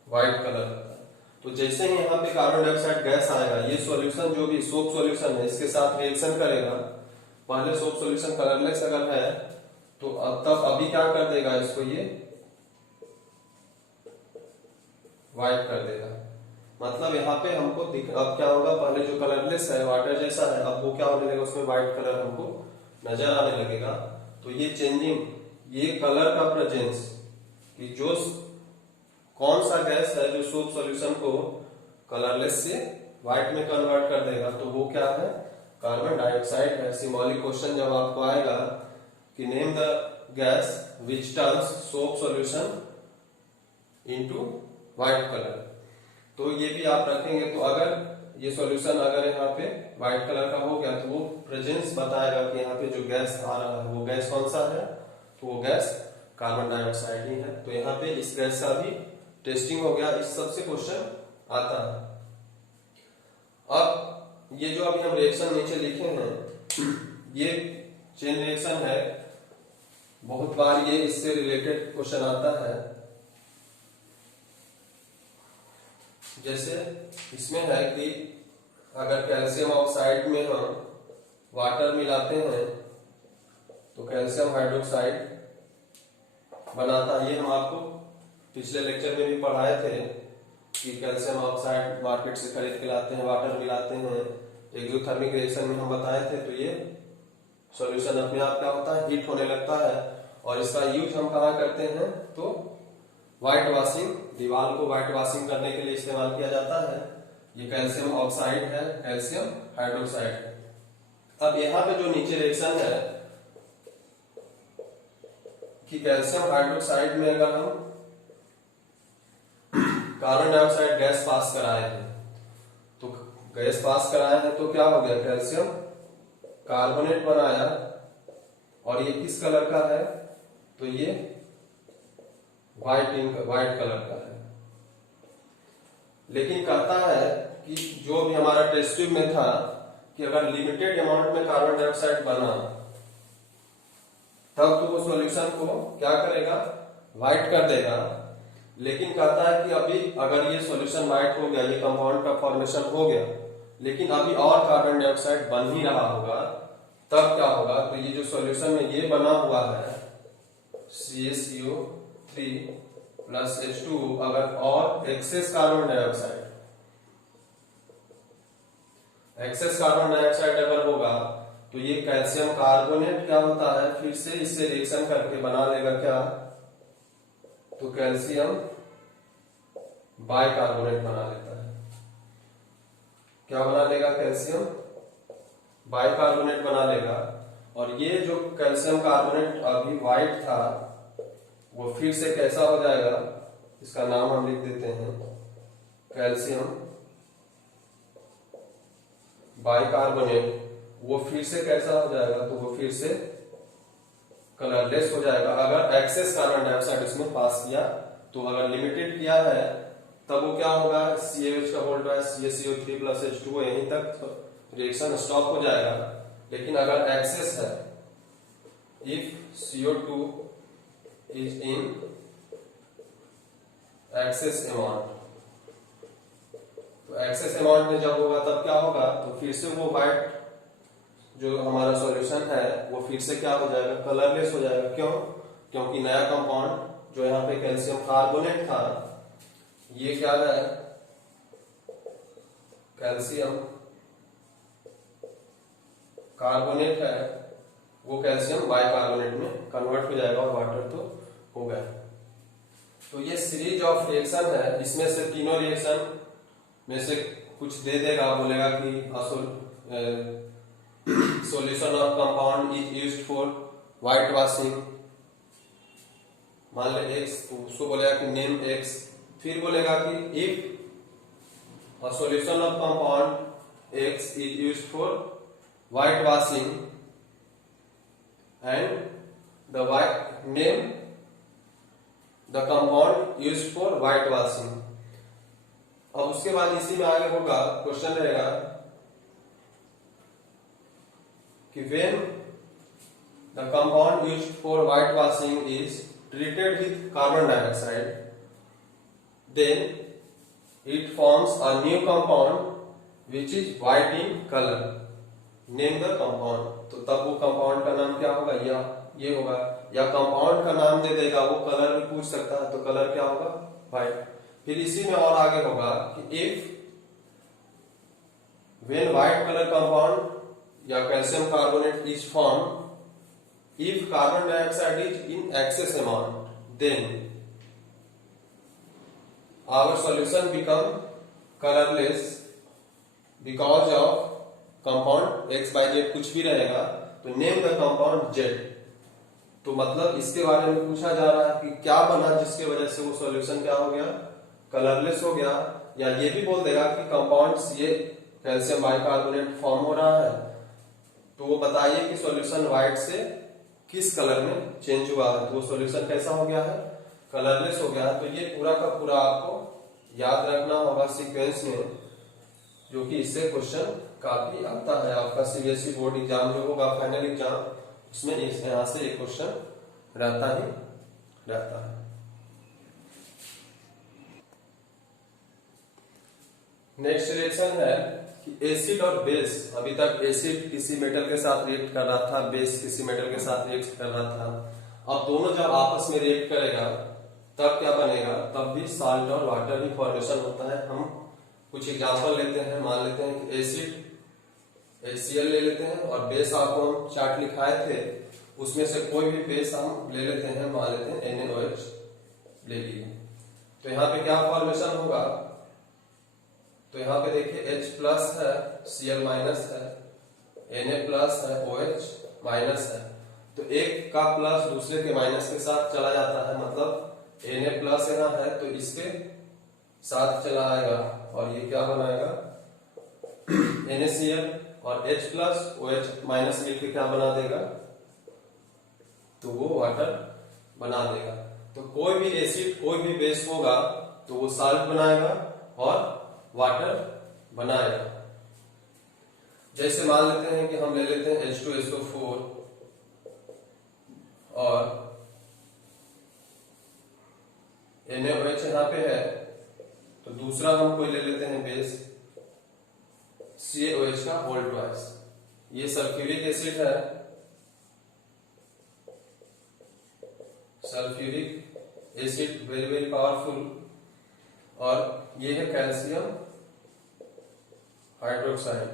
व्हाइट कलर होता है। तो जैसे ही यहाँ पे कार्बन डाइऑक्साइड गैस आएगा, ये सॉल्यूशन जो भी सोप सॉल्यूशन है इसके साथ रिएक्शन करेगा। पहले सोप सॉल्यूशन कलरलेस अगर है तो अब तब अभी क्या कर देगा, इसको ये व्हाइट कर देगा। मतलब यहाँ पे हमको अब क्या होगा, पहले जो कलरलेस है वाटर जैसा है, अब वो क्या होने लगेगा, उसमें व्हाइट कलर हमको नजर आने लगेगा। तो ये चेंजिंग, ये कलर का प्रेजेंस, कि जो कौन सा गैस है जो सोप सॉल्यूशन को कलरलेस से व्हाइट में कन्वर्ट कर देगा, तो वो क्या है, कार्बन डाइऑक्साइड है। सिंबॉलिक क्वेश्चन जब आपको आएगा कि name the gas which turns soap solution into white colour, तो ये भी आप रखेंगे। तो अगर ये सॉल्यूशन अगर यहाँ पे व्हाइट कलर का हो गया तो वो प्रेजेंस बताएगा कि यहाँ पे जो गैस आ रहा है वो गैस कौन सा है, तो वो गैस कार्बन डाइऑक्साइड ही है। तो यहाँ पे इस गैस का भी टेस्टिंग हो गया, इस सबसे क्वेश्चन आता है। अब ये जो अभी हम रिएक्शन नीचे लिखे हैं ये चेन रिएक्शन है, बहुत बार ये इससे रिलेटेड क्वेश्चन आता है। जैसे इसमें है कि अगर कैल्शियम ऑक्साइड में हम वाटर मिलाते हैं तो कैल्शियम हाइड्रोक्साइड बनाता है। ये हम आपको पिछले लेक्चर में भी पढ़ाए थे कि कैल्शियम ऑक्साइड मार्केट से खरीद के लाते हैं, वाटर मिलाते हैं, एक्सोथर्मिक रिएक्शन में हम बताए थे। तो ये सॉल्यूशन अपने आप क्या होता है, हीट होने लगता है। और इसका यूज हम कहाँ करते हैं, तो व्हाइट वॉशिंग, दीवार को व्हाइट वॉशिंग करने के लिए इस्तेमाल किया जाता है। ये कैल्शियम ऑक्साइड है, कैल्शियम हाइड्रोक्साइड है। अब यहाँ पे जो नीचे रिएक्शन है कि कैल्शियम हाइड्रोक्साइड में अगर हम कार्बन डाइऑक्साइड गैस पास कराए हैं, तो गैस पास कराए हैं तो क्या हो गया, कैल्शियम कार्बोनेट बनाया। और ये किस कलर का है, तो ये व्हाइट कलर का है। लेकिन कहता है कि जो भी हमारा टेस्ट ट्यूब में था कि अगर लिमिटेड अमाउंट में कार्बन डाइऑक्साइड बना तब तो वो सॉल्यूशन को क्या करेगा, व्हाइट कर देगा। लेकिन कहता है कि अभी अगर ये सॉल्यूशन व्हाइट हो गया, ये कंपाउंड का फॉर्मेशन हो गया, लेकिन अभी और कार्बन डाइऑक्साइड बन ही रहा होगा, तब क्या होगा, तो ये जो सॉल्यूशन में ये बना हुआ है CaCO3 प्लस H2, अगर और एक्सेस कार्बन डाइऑक्साइड अगर होगा तो ये कैल्शियम कार्बोनेट क्या होता है, फिर से इससे रिएक्शन करके बना लेगा क्या, तो कैल्शियम बाइकार्बोनेट बना लेता है। क्या बना लेगा, कैल्शियम बाइकार्बोनेट बना लेगा। और ये जो कैल्शियम कार्बोनेट अभी व्हाइट था वो फिर से कैसा हो जाएगा, इसका नाम हम लिख देते हैं कैल्शियम बाइकार्बोनेट। वो फिर से कैसा हो जाएगा, तो वो फिर से कलरलेस हो जाएगा अगर एक्सेस कार्बन डाइऑक्साइड इसमें पास किया। तो अगर लिमिटेड किया है तब वो क्या होगा, CaH का होल्ड है CaCO3 प्लस H2O, यहीं तक रिएक्शन स्टॉप हो जाएगा। लेकिन अगर एक्सेस है, if CO2 is in excess amount, तो एक्सेस अमाउंट में जब होगा तब क्या होगा, तो फिर से वो व्हाइट जो हमारा सॉल्यूशन है वो फिर से क्या हो जाएगा, कलरलेस हो जाएगा। क्यों, क्योंकि नया कंपाउंड जो यहाँ पे कैल्शियम कार्बोनेट था, ये क्या है, कैल्शियम कार्बोनेट है, वो कैल्शियम बाइकार्बोनेट में कन्वर्ट हो जाएगा और वाटर तो हो गया। तो ये सीरीज ऑफ रिएक्शन है, इसमें से तीनों रिएक्शन में से कुछ दे देगा, बोलेगा कि solution of compound is used for white washing, मान ले X, तो उसको बोलेगा कि नेम X। फिर बोलेगा कि if a solution of compound X is used for white washing and the white name the compound used for white washing। अब उसके बाद इसी में आगे होगा, क्वेश्चन रहेगा कि when the compound used for white washing is treated with carbon dioxide, then it forms a new compound which is white in color, name the compound। तो तब वो कंपाउंड का नाम क्या होगा, या ये होगा, या कंपाउंड का नाम दे देगा, वो कलर भी पूछ सकता है, तो कलर क्या होगा, व्हाइट। फिर इसी में और आगे होगा कि if when white color compound या calcium carbonate is form if carbon dioxide is in excess amount, then our solution become colourless because of compound XYZ, कुछ भी रहेगा तो नेम द कंपाउंड Z। तो मतलब इसके बारे में पूछा जा रहा है कि क्या बना जिसके वजह से वो सॉल्यूशन क्या हो गया, कलरलेस हो गया, या ये भी बोल देगा कि कंपाउंड्स ये कैल्शियम बाइकार्बोनेट फॉर्म हो रहा है, तो वो बताइए कि सॉल्यूशन व्हाइट से किस कलर में चेंज हुआ है। तो वो सॉल्यूशन कैसा हो गया है, कलरलेस हो गया है। तो ये पूरा का पूरा आपको याद रखना होगा सीक्वेंस में, जो कि इससे क्वेश्चन काफी आता है। आपका सीबीएसई बोर्ड एग्जाम जो होगा फाइनल एग्जाम, उसमें इस यहाँ से एक क्वेश्चन रहता ही रहता है। नेक्स्ट रिएक्शन है कि एसिड और बेस। अभी तक एसिड किसी मेटल के साथ रिएक्ट कर रहा था, बेस किसी मेटल के साथ रिएक्ट कर रहा था। अब दोनों जब आपस में रिएक्ट करेगा तब क्या बनेगा, तब भी साल्ट और वाटर ही फॉर्मेशन होता है। हम कुछ एग्जांपल लेते हैं, मान लेते हैं कि एसिड HCl ले लेते हैं, और बेस आपको हम चार्ट लिखाए थे, उसमें से कोई भी बेस हम ले लेते हैं, मान लेते हैं NaOH ले लिए। तो यहाँ पे क्या फॉर्मेशन होगा, तो यहाँ पे देखिए H प्लस है, Cl माइनस है, Na प्लस है, OH माइनस है। तो एक का प्लस दूसरे के माइनस के साथ चला जाता है, मतलब Na प्लस यहाँ है तो इसके साथ चला आएगा, और ये क्या बनाएगा NaCl, और H प्लस OH माइनस मिलकर क्या बना देगा, तो वो वाटर बना देगा। तो कोई भी एसिड कोई भी बेस होगा तो वो साल्ट बनाएगा और वाटर बनाएगा। जैसे मान लेते हैं कि हम ले लेते हैं H2SO4 और NaOH यहाँ पे है, तो दूसरा हम कोई ले लेते हैं बेस CaOH का होल ट्वाइस। ये सल्फ्यूरिक एसिड है, sulphuric acid very very powerful, और ये है कैल्शियम हाइड्रोक्साइड।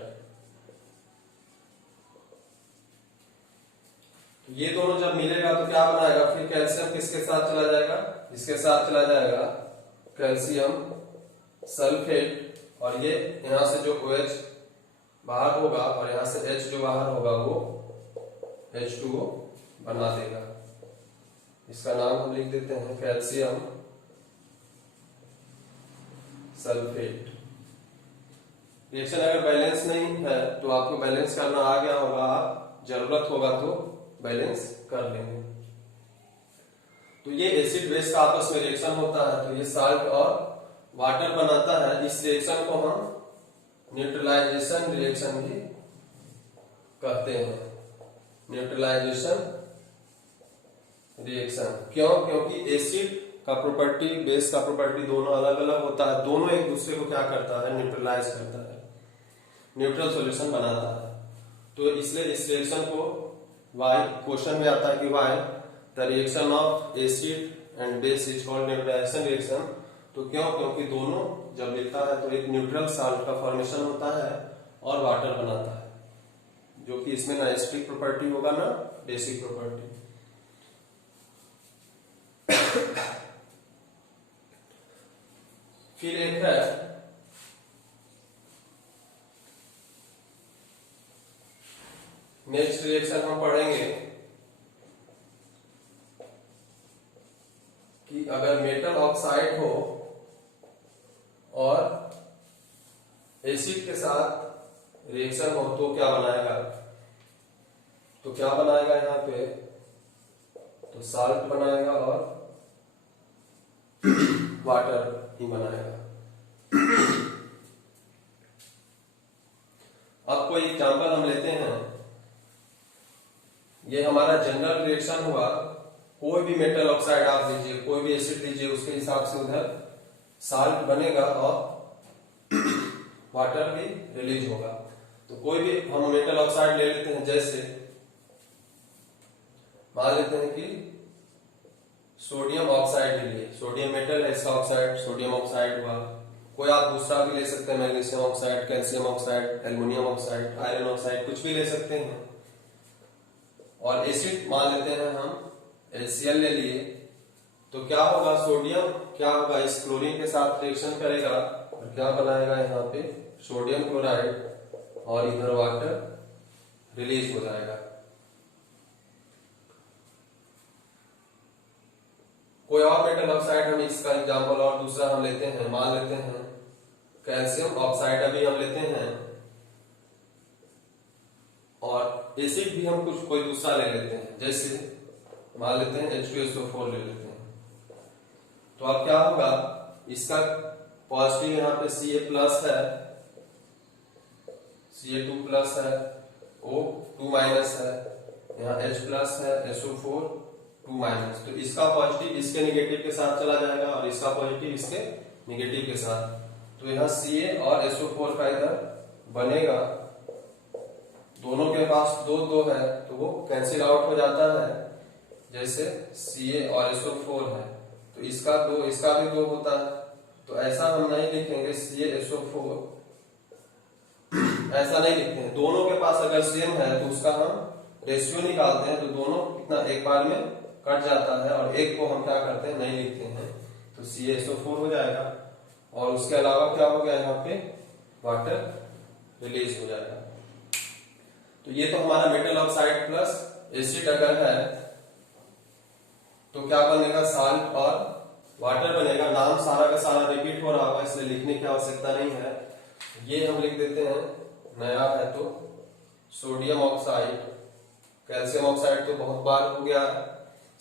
तो ये दोनों जब मिलेगा तो क्या बनाएगा, फिर कैल्शियम किसके साथ चला जाएगा, इसके साथ चला जाएगा कैल्शियम सल्फेट, और ये यहां से जो OH बाहर होगा और यहां से H जो बाहर होगा वो H2O बना देगा। इसका नाम हम लिख देते हैं कैल्शियम सल्फेट। रिएक्शन अगर बैलेंस नहीं है तो आपको बैलेंस करना आ गया होगा, आप जरूरत होगा तो बैलेंस कर लेंगे। तो ये एसिड बेस का आपस में रिएक्शन होता है, तो ये साल्ट और वाटर बनाता है। इस रिएक्शन को हम न्यूट्रलाइजेशन रिएक्शन भी कहते हैं। न्यूट्रलाइजेशन रिएक्शन क्यों, क्योंकि एसिड का प्रॉपर्टी बेस का प्रॉपर्टी दोनों अलग अलग होता है, दोनों एक दूसरे को क्या करता है, न्यूट्रलाइज करता है, न्यूट्रल सॉल्यूशन बनाता है। तो इसलिए इस रिएक्शन को वाई क्वेश्चन में आता है कि why the reaction of acid and base is called neutralisation reaction. तो क्यों, क्योंकि दोनों जब मिलता है तो एक न्यूट्रल साल्ट का फॉर्मेशन होता है और वाटर बनाता है, जो कि इसमें ना एसिडिक प्रॉपर्टी होगा ना बेसिक प्रॉपर्टी। फिर एक है नेक्स्ट रिएक्शन हम पढ़ेंगे कि अगर मेटल ऑक्साइड हो और एसिड के साथ रिएक्शन हो तो क्या बनाएगा, तो क्या बनाएगा यहाँ पे, तो साल्ट बनाएगा और वाटर ही बनाएगा। अब कोई एग्जांपल हम लेते हैं, ये हमारा जनरल रिएक्शन हुआ, कोई भी मेटल ऑक्साइड आप लीजिए, कोई भी एसिड लीजिए, उसके हिसाब से उधर साल्ट बनेगा और वाटर भी रिलीज होगा। तो कोई भी हम मेटल ऑक्साइड ले लेते हैं, जैसे मान लेते हैं कि सोडियम ऑक्साइड ले लिए, सोडियम मेटल है इसका ऑक्साइड, सोडियम ऑक्साइड हुआ। कोई आप दूसरा भी ले सकते हैं, magnesium oxide, calcium oxide, aluminium oxide, iron oxide, कुछ भी ले सकते हैं। और एसिड मान लेते हैं हम HCl ले लिए, तो क्या होगा, सोडियम क्या होगा, इस क्लोरीन के साथ रिएक्शन करेगा और क्या बनाएगा यहाँ पे सोडियम क्लोराइड, और इधर वाटर रिलीज हो जाएगा। कोई और मेटल ऑक्साइड हम इसका एग्जांपल और दूसरा हम लेते हैं, मान लेते हैं कैल्शियम ऑक्साइड अभी हम लेते हैं, और एसिड भी हम कुछ कोई दूसरा ले लेते हैं, जैसे मान लेते हैं H2SO4 ले लेते हैं। तो अब क्या होगा, इसका पॉजिटिव यहाँ पे Ca प्लस है, Ca2 प्लस है, O2 माइनस है, यहाँ H प्लस है, SO4 2 माइनस। तो इसका पॉजिटिव इसके निगेटिव के साथ चला जाएगा और इसका पॉजिटिव इसके निगेटिव के साथ। तो यहाँ Ca और SO4 का इधर बनेगा, दोनों के पास दो दो है तो वो कैंसिल आउट हो जाता है, जैसे Ca और SO4 है तो इसका दो इसका भी दो होता है। तो ऐसा हम नहीं लिखेंगे CaSO4, ऐसा नहीं लिखते हैं। दोनों के पास अगर सेम है तो उसका हम रेशियो निकालते हैं, तो दोनों कितना एक बार में कट जाता है और एक को हम क्या करते हैं नहीं लिखते हैं, तो CaSO4 हो जाएगा। और उसके अलावा क्या हो गया, यहाँ पे वाटर रिलीज हो जाएगा। तो ये तो हमारा मेटल ऑक्साइड प्लस एसिड अगर है तो क्या बनेगा, साल्ट और वाटर बनेगा। नाम सारा का सारा रिपीट हो रहा होगा इसलिए लिखने की आवश्यकता नहीं है, ये हम लिख देते हैं। नया है तो सोडियम ऑक्साइड, कैल्शियम ऑक्साइड तो बहुत बार हो गया,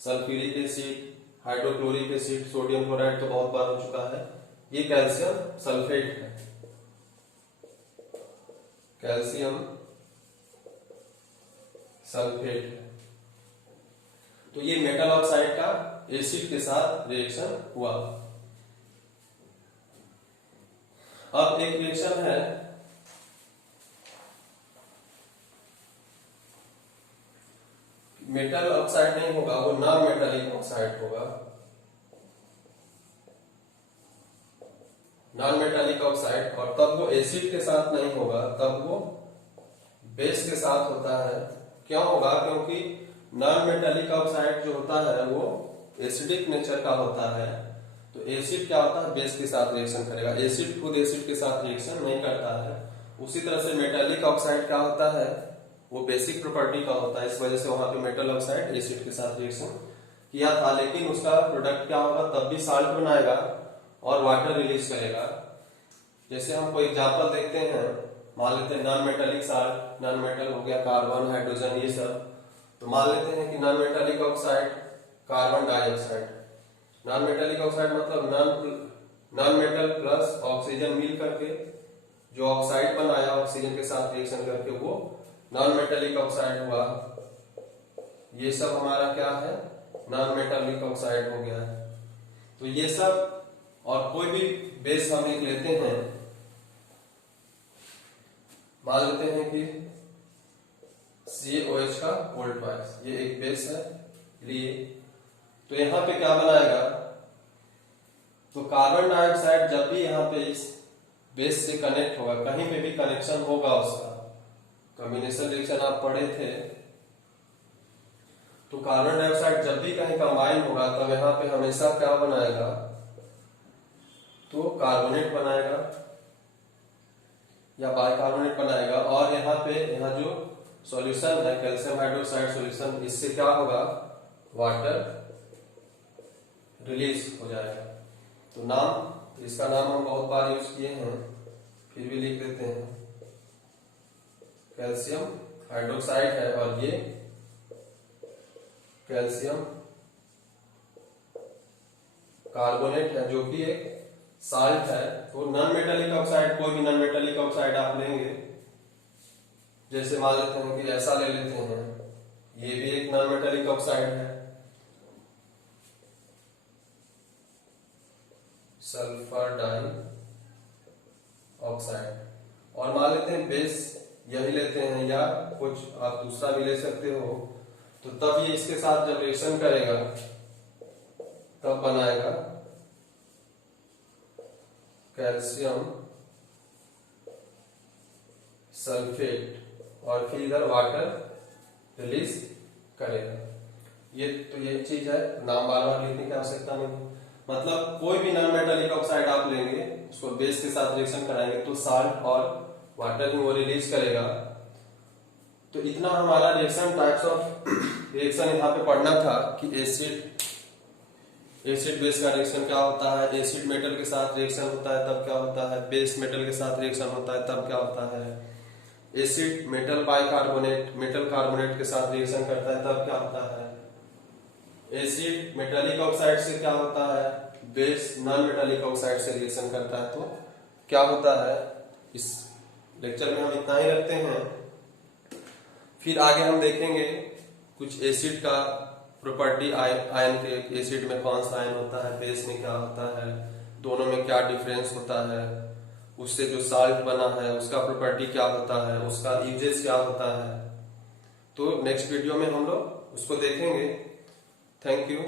sulphuric acid, hydrochloric acid, sodium chloride तो बहुत बार हो चुका है। ये कैल्शियम सल्फेट है, कैल्शियम सल्फेट है। तो ये मेटल ऑक्साइड का एसिड के साथ रिएक्शन हुआ। अब एक रिएक्शन है मेटल ऑक्साइड नहीं होगा, वो नॉन मेटालिक ऑक्साइड होगा। नॉन मेटालिक ऑक्साइड, और तब वो एसिड के साथ नहीं होगा, तब वो बेस के साथ होता है। क्यों होगा, क्योंकि नॉन मेटालिक ऑक्साइड जो होता है वो एसिडिक नेचर का होता है। तो एसिड क्या होता है, बेस के साथ रिएक्शन करेगा, एसिड खुद एसिड के साथ रिएक्शन नहीं करता है। उसी तरह से मेटालिक ऑक्साइड क्या होता है, वो बेसिक प्रॉपर्टी का होता है, इस वजह से वहां पे मेटल ऑक्साइड एसिड के साथ रिएक्शन किया था। लेकिन उसका प्रोडक्ट क्या होगा, तब भी साल्ट बनाएगा और वाटर रिलीज करेगा। जैसे हम कोई एग्जाम्पल देखते हैं, मान लेते हैं non metallic salt, non metal हो गया कार्बन, हाइड्रोजन, ये सब। तो मान लेते हैं कि non metallic oxide carbon dioxide, non metallic oxide मतलब नॉन मेटल प्लस ऑक्सीजन मिल करके जो ऑक्साइड बनाया ऑक्सीजन के साथ रिएक्शन करके, वो नॉन मेटालिक ऑक्साइड हुआ। ये सब हमारा क्या है, नॉन मेटालिक ऑक्साइड हो गया है। तो ये सब, और कोई भी बेस हम एक लेते हैं, मान लेते हैं कि CaOH का वोल्ट वाइज, ये एक बेस है लिए। तो यहां पे क्या बनाएगा, तो कार्बन डाइऑक्साइड जब भी यहाँ पे इस बेस से कनेक्ट होगा, कहीं पे भी कनेक्शन होगा उसका, कॉम्बिनेशन रिएक्शन आप पढ़े थे, तो कार्बन डाइऑक्साइड जब भी कहीं कंबाइन होगा तब यहाँ पे हमेशा क्या बनाएगा, तो कार्बोनेट बनाएगा या बाइकार्बोनेट बनाएगा। और यहाँ पे यहाँ जो सॉल्यूशन है कैल्शियम हाइड्रोक्साइड सॉल्यूशन, इससे क्या होगा, वाटर रिलीज हो जाएगा। तो नाम, इसका नाम हम बहुत बार यूज किए हैं, फिर भी लिख देते हैं, कैल्शियम हाइड्रोक्साइड है और ये कैल्शियम कार्बोनेट है जो कि एक साल्ट है। तो नॉन मेटालिक ऑक्साइड, कोई भी नॉन मेटालिक ऑक्साइड आप लेंगे, जैसे मान लेते हैं कि ऐसा ले लेते हैं, ये भी एक नॉन मेटालिक ऑक्साइड है, सल्फर डाई ऑक्साइड। और मान लेते हैं बेस यही लेते हैं या कुछ आप दूसरा भी ले सकते हो। तो तब ये इसके साथ जब रिएक्शन करेगा तब बनाएगा कैल्शियम सल्फेट और फिर इधर वाटर रिलीज करेगा। ये तो ये चीज है, नाम बार बार लिखने की आवश्यकता नहीं। मतलब कोई भी नॉन मेटालिक ऑक्साइड आप लेंगे, उसको बेस के साथ रिएक्शन कराएंगे तो साल्ट और वाटर में वो रिलीज करेगा। तो इतना हमारा रिएक्शन, टाइप्स ऑफ रिएक्शन यहाँ पे पढ़ना था कि एसिड, एसिड बेस का रिएक्शन क्या होता है, एसिड मेटल के साथ रिएक्शन होता है तब क्या होता है, बेस मेटल के साथ रिएक्शन होता है तब क्या होता है, acid metal bicarbonate metal carbonate के साथ रिएक्शन करता है तब क्या होता है, एसिड मेटालिक ऑक्साइड से क्या होता है, बेस नॉन मेटालिक ऑक्साइड से रिएक्शन करता है तो क्या होता है। इस लेक्चर में हम इतना ही रखते हैं, फिर आगे हम देखेंगे कुछ एसिड का प्रॉपर्टी, आयन के एसिड में कौन सा आयन होता है, बेस में क्या होता है, दोनों में क्या डिफरेंस होता है, उससे जो साल्ट बना है उसका प्रॉपर्टी क्या होता है, उसका यूजेस क्या होता है। तो नेक्स्ट वीडियो में हम लोग उसको देखेंगे। Thank you.